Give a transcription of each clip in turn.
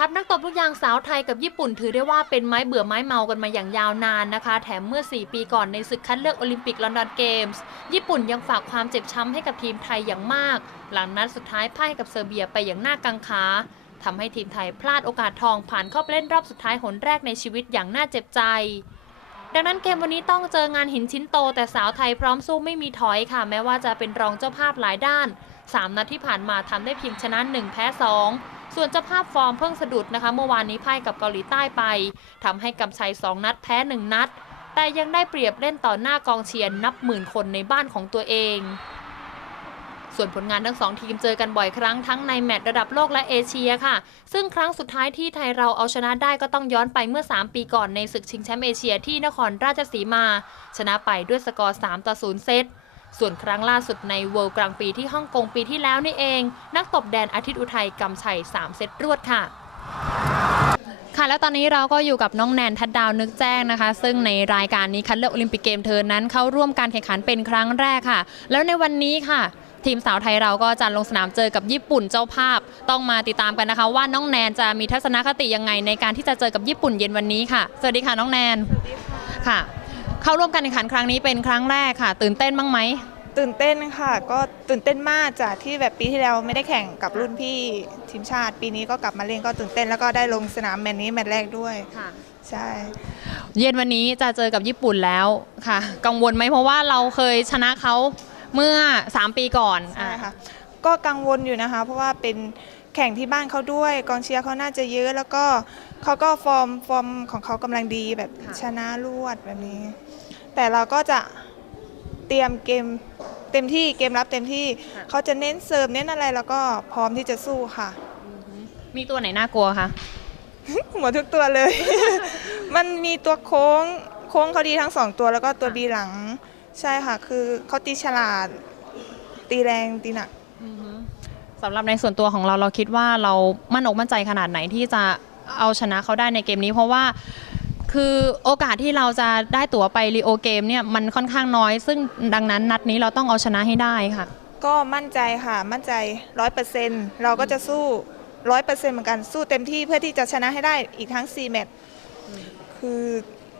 ทัพนักตบลูกยางสาวไทยกับญี่ปุ่นถือได้ว่าเป็นไม้เบื่อไม้เมากันมาอย่างยาวนานนะคะ แถมเมื่อ 4 ปีก่อนในศึกคัดเลือกโอลิมปิกลอนดอนเกมส์ญี่ปุ่นยังฝากความเจ็บช้ำให้กับทีมไทยอย่างมาก หลังนัดสุดท้ายพ่ายกับเซอร์เบียไปอย่างน่ากังขาทำให้ทีมไทยพลาดโอกาสทองผ่านเข้าไปเล่นรอบสุดท้ายหนแรกในชีวิตอย่างน่าเจ็บใจดังนั้นเกมวันนี้ต้องเจองานหินชิ้นโต แต่สาวไทยพร้อมสู้ไม่มีถอยค่ะ แม้ว่าจะเป็นรองเจ้าภาพหลายด้าน 3นัดที่ผ่านมาทำได้เพียงชนะ 1 แพ้ 2 ส่วนเจ้าภาพฟอร์มเพิ่งสะดุดนะคะ เมื่อวานนี้พ่ายกับเกาหลีใต้ไปทำให้กำชัย 2 นัดแพ้ 1 นัด แต่ยังได้เปรียบเล่นต่อหน้ากองเชียร์นับหมื่นคนในบ้านของตัวเอง ส่วนผลงานทั้งสองทีมเจอกันบ่อยครั้งทั้งในแมตช์ระดับโลกและเอเชียค่ะ ซึ่งครั้งสุดท้ายที่ไทยเราเอาชนะได้ก็ต้องย้อนไปเมื่อ 3 ปีก่อนในศึกชิงแชมป์เอเชียที่นครราชสีมา ชนะไปด้วยสกอร์3ต่อ0เซต ส่วนครั้งล่าสุดในเวิลด์กลางปีที่ฮ่องกงปีที่แล้วนี่เอง นักตบแดนอาทิตย์อุทัยกำชัย 3 เซตรวดค่ะค่ะแล้วตอนนี้เราก็อยู่กับน้องแนนทัดดาวนึกแจ้งนะคะ ซึ่งในรายการนี้คัดเลือกโอลิมปิกเกมเธอนั้นเข้าร่วมการแข่งขันเป็นครั้งแรกค่ะ แล้วในวันนี้ค่ะ ทีมสาวไทยเราก็จะลงสนามเจอกับญี่ปุ่นเจ้าภาพ ต้องมาติดตามกันนะคะ ว่าน้องแนนจะมีทัศนคติยังไงในการที่จะเจอกับญี่ปุ่นเย็นวันนี้ค่ะ สวัสดีค่ะน้องแนนค่ะ เข้าร่วมการแข่งขันครั้งนี้เป็นครั้งแรกค่ะ ตื่นเต้นบ้างไหมตื่นเต้นค่ะ ก็ตื่นเต้นมากจากที่แบบปีที่แล้วไม่ได้แข่งกับรุ่นพี่ทีมชาติ ปีนี้ก็กลับมาเล่นก็ตื่นเต้นแล้วก็ได้ลงสนามแมตช์นี้แมตช์แรกด้วยค่ะใช่ เย็นวันนี้จะเจอกับญี่ปุ่นแล้วค่ะ กังวลไหมเพราะว่าเราเคยชนะเขาเมื่อ 3 ปีก่อนใช่อะค่ะก็กังวลอยู่นะคะ เพราะว่าเป็น แข่งที่บ้านเขาด้วยกองเชียร์เขาน่าจะเยอะ แล้วก็เขาก็ฟอร์มฟอร์มของเขากำลังดีแบบชนะรวดแบบนี้ แต่เราก็จะเตรียมเกมเต็มที่เกมรับเต็มที่เขาจะเน้นเสิร์ฟเน้นอะไรแล้วก็พร้อมที่จะสู้ค่ะ มีตัวไหนน่ากลัวคะหมดทุกตัวเลย มันมีตัวโค้งโค้งเขาดีทั้งสองตัวแล้วก็ตัวบีหลัง ใช่ค่ะ คือเขาตีฉลาด ตีแรงตีหนัก สำหรับในส่วนตัวของเราเราคิดว่าเรามั่นอกมั่นใจขนาดไหนที่จะเอาชนะเขาได้ในเกมนี้ เพราะว่าคือโอกาสที่เราจะได้ตั๋วไปรีโอเกมเนี่ยมันค่อนข้างน้อย ซึ่งดังนั้นนัดนี้เราต้องเอาชนะให้ได้ค่ะ ก็มั่นใจค่ะมั่นใจร้อยเปอร์เซ็นต์เราก็จะสู้ร้อยเปอร์เซ็นต์เหมือนกันสู้เต็มที่เพื่อที่จะชนะให้ได้อีกทั้ง4แมตช์คือ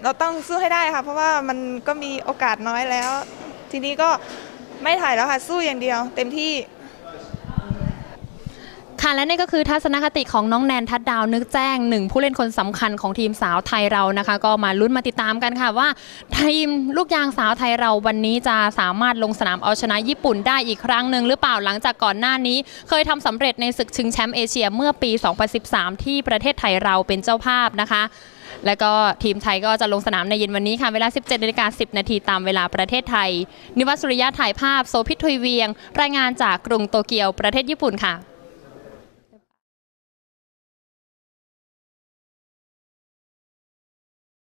เราต้องสู้ให้ได้ค่ะ เพราะว่ามันก็มีโอกาสน้อยแล้ว ทีนี้ก็ไม่ถ่ายแล้วค่ะสู้อย่างเดียว เต็มที่ ค่ะและนี่ก็คือทัศนคติของน้องแนนทัดดาวนึกแจ้งหนึ่งผู้เล่นคนสำคัญของทีมสาวไทยเรานะคะ ก็มาลุ้นมาติดตามกันค่ะว่า ทีมลูกยางสาวไทยเราวันนี้จะสามารถลงสนามเอาชนะญี่ปุ่นได้อีกครั้งหนึ่งหรือเปล่าหลังจากก่อนหน้านี้ เคยทำสำเร็จในศึกชิงแชมป์เอเชียเมื่อปี 2013 ที่ประเทศไทยเราเป็นเจ้าภาพนะคะ และก็ทีมไทยก็จะลงสนามในเย็นวันนี้ค่ะเวลา 17นาฬิกา10 นาทีตามเวลาประเทศไทย นิวัตสุริยะถ่ายภาพโซพิททุยเวียง รายงานจากกรุงโตเกียวประเทศญี่ปุ่นค่ะ